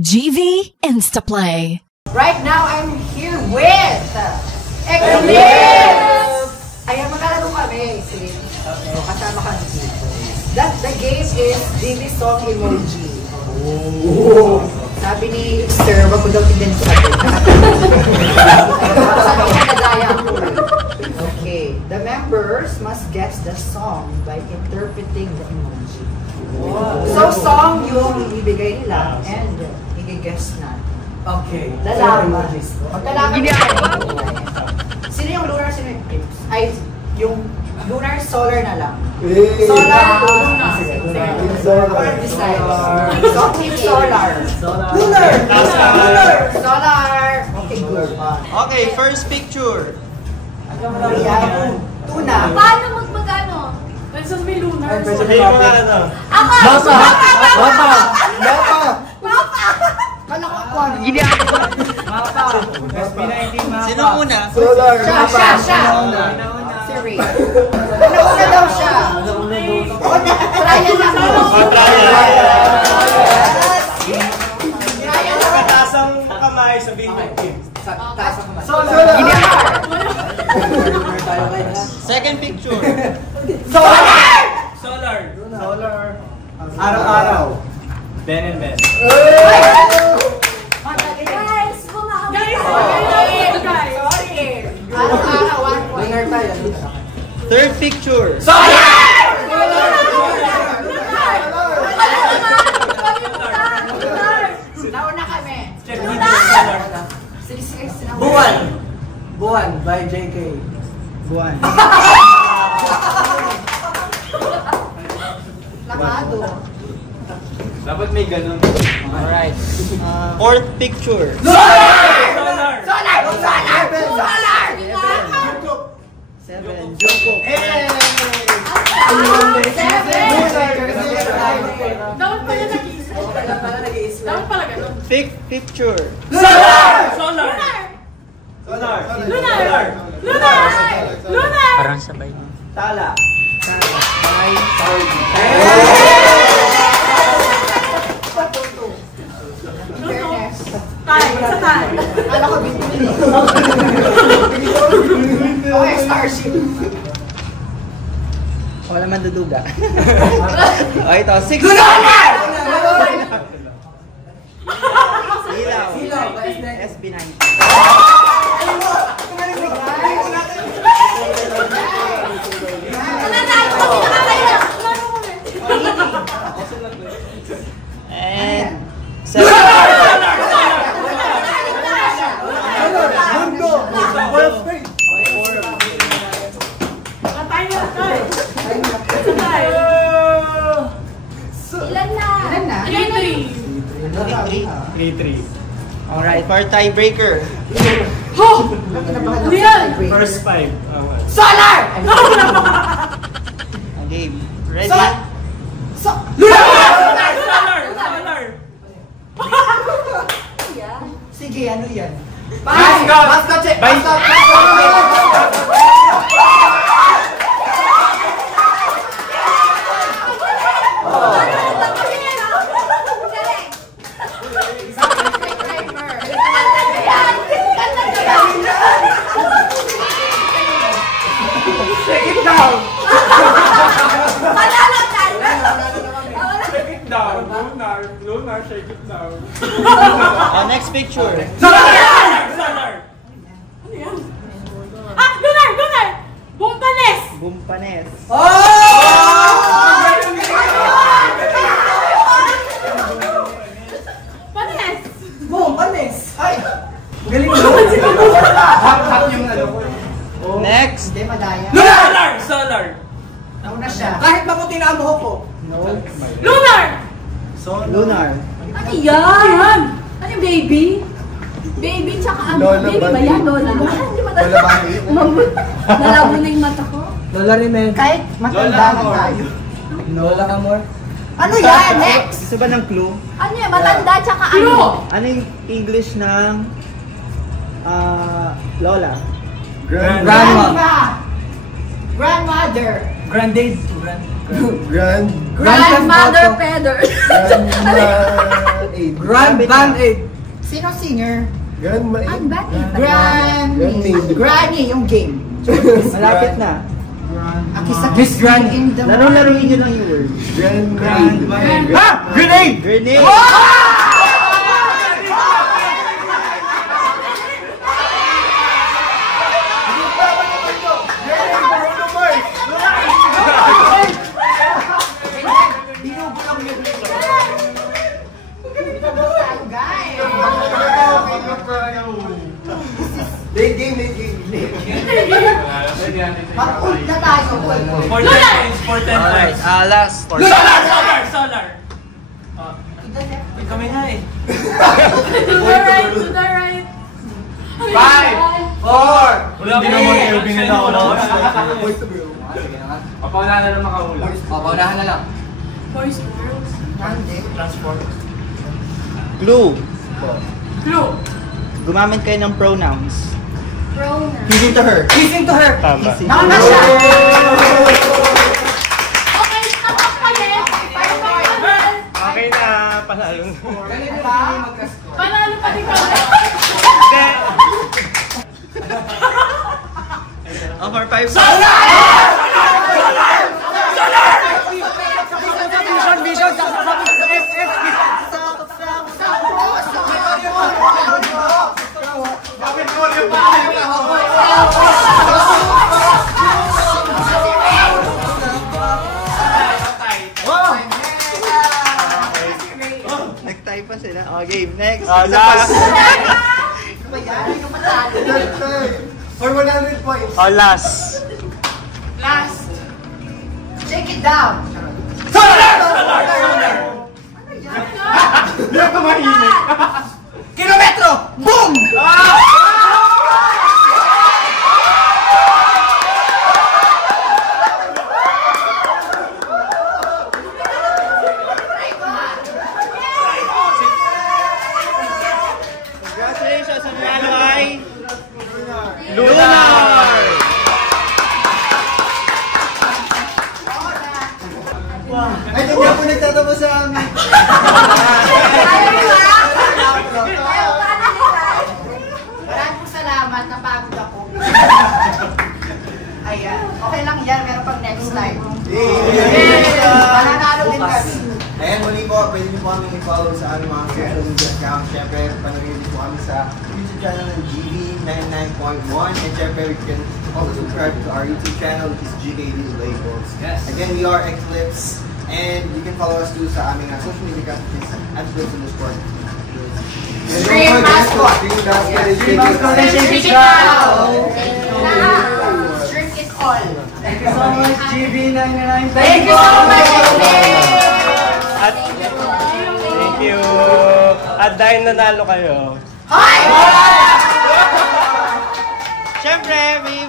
GV Instaplay. Right now, I'm here with Eclipse! Ayan, maglalaro kami, Eclipse. Okay. So, kasama kami dito. The game is Divi Song Emoji. Oh. Sabi ni Sir, wag ko daw tignan sa akin. Sabi niya nagaya ako. Okay. The members must guess the song by interpreting the emoji. Wow. So, song yung ibigay nila and i-guess natin. Okay. Lalaman. Magkalaman sino yung lunar, sino yung eclipse? Ay, yung lunar, solar na lang. Solar, lunar. Solar. So, team solar. Lunar! Lunar! Solar! Okay, good. Okay, first picture. Tuna. Paano magmagano? Versus may lunar. Sabihin mo nga ano. Ako! Mapa! Papa! Kalakakuan. Mapa. Sino una? Solar. Siya. Si Ray. Una daw siya. Trial lang mo. Trial lang. Taas ang kamay, sabihin mo. Taas ang kamay. Solar. Second picture. Solar! Araw-araw. Ben and Ben. Guys, Sorry! Araw-araw, winner tayo. Third picture. Nauna kami. Sige, Buwan by JK. Buwan. Lakado. Dapat may ganun. Alright. Fourth picture. Solar! Seven. Jungkook. dapat pala nag-iisip. Dapat pala ganun. Fifth picture. Lunar! Parang sabay. Tala. Sa tayo. Kala ko binibili. Okay, Starship. Wala man duduga. O ito, six. Ilaw. SB9. And Ilan na? 3-3. Alright, for tiebreaker. Ano yan? First 5. Solar! Game. Ready? Sige, ano yan? Mascot! Shake it down! Lunar, shake it down. Next picture. Ano yan? Lunar! Bumpanes! Bumpanes. Panes! Panis! Ay! Galing mo! Hot yung ano. Next. Hindi, madaya. Solar. Nauna siya. Kahit mabuti na ang buhok ko. Lunar! Lunar. Ano yan? Ano yung baby? Baby tsaka ano? Lola Baby ba Bunny. yan? Lola? Hindi mata. Lola Bunny. Malabo na yung mata ko. Lola rin men. Kahit matanda na tayo. Lola Amor. Ano yan? Next! Gusto ba ng clue? Ano yan? Matanda tsaka ano? Ano yung English ng Lola? Grandmother! Grandade. Grand Grandmother Peder. Grand Band-Aid. Sino singer? Ang bati. Granny yung game. Malapit na. Akis-akis in the Laro-laruin nyo lang yung word. Ha! Grenade! Grenade! Late game. Mag-ult na tayo. Alright, last. Solar! Kami nga eh. To the right, to the right. 5, 4. Wala ko naman yung binila ko na. Papaunahan na lang makahula. Papaunahan na lang. Boys and girls. Transport. Clue. Clue. Gumamit kayo ng pronouns. Pronoun. Kissing to her. Kissing to her. Tama. Nauna siya. Okay, stop ulit. Okay na, panalo. Panalo pa din kami. Over 5. Vision. Nag-tie pa sila. Oh, game. Next. Last. For 100 points. Last. Last. Check it down. Hindi ako mahilig. Kilometro! Boom! Congratulations! Ang nanalo ay Lunar! Ay, hindi ako nagtatapos sa amin. Maraming salamat. Napagod ako. Ayan. Okay lang yan. Meron pang next time. Mananalo din kami. Ayan, muli po, pwede niyo po kami i-follow sa aming mga social media account. Siyempre, panorin niyo po kami sa YouTube channel ng GV99.1. And siyempre, you can also subscribe to our YouTube channel, which is GKD Labels. Yes. Again, we are Eclipse. And you can follow us too sa aming social media account, which is @Eclipse_. Dream mascot. Dream mascot. Shake it out. Drink it all. Thank you so much, GB99. Thank you so much, At thank you. At dahil nanalo kayo. Hi! Siyempre, may